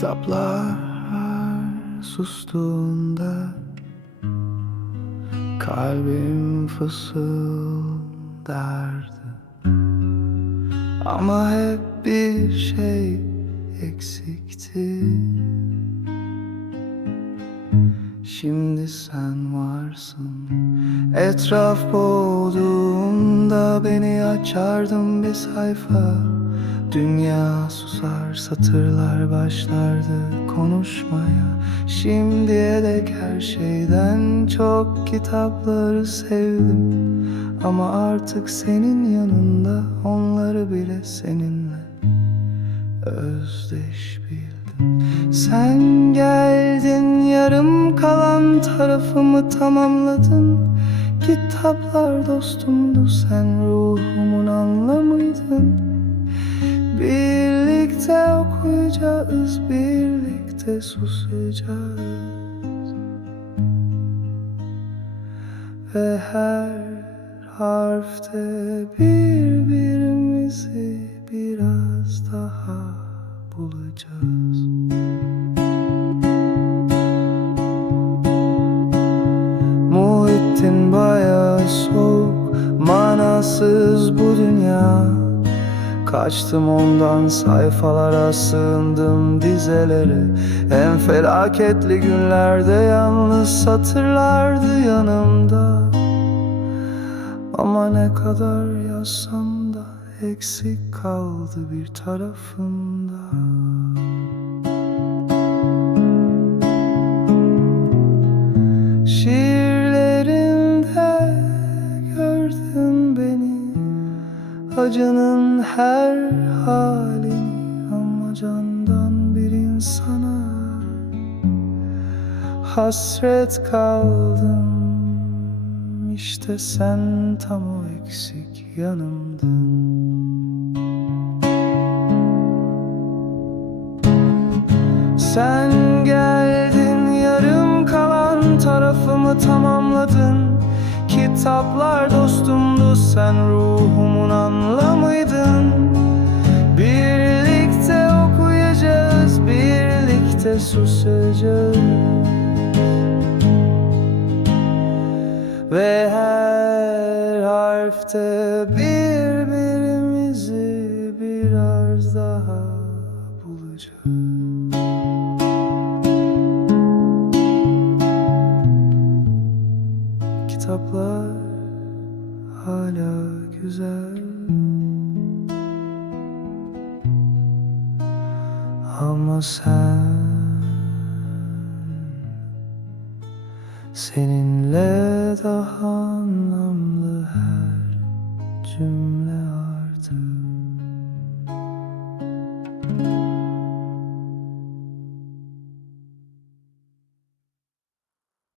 Kitaplar sustuğunda Kalbim fısıldardı. Ama hep bir şey eksikti. Şimdi sen varsın. Etraf boğduğunda Beni açardım bir sayfa Dünya susar satırlar başlardı konuşmaya. Şimdiye dek her şeyden çok kitapları sevdim. Ama artık senin yanında onları bile seninle özdeş bildim. Sen geldin yarım kalan tarafımı tamamladın. Kitaplar dostumdu sen ruhumun okuyacağız, birlikte susacağız. Ve her harfte birbirimizi biraz daha bulacağız. Muhittin bayağı soğuk, manasız bu dünya Kaçtım ondan sayfalara sığındım dizelere. En felaketli günlerde yalnız satırlardı yanımda. Ama ne kadar yazsam da eksik kaldı bir tarafında Acının her halini Ama candan bir insana. Hasret kaldım İşte sen tam o eksik yanımdın. Sen geldin yarım kalan tarafımı tamamladın Kitaplar dostumdu sen ruhumun anlamıydın. Birlikte okuyacağız birlikte susacağız. Ve her harfte birbirimizi biraz daha bulacağız Kitaplar hala güzel. Ama sen Seninle daha anlamlı her cümle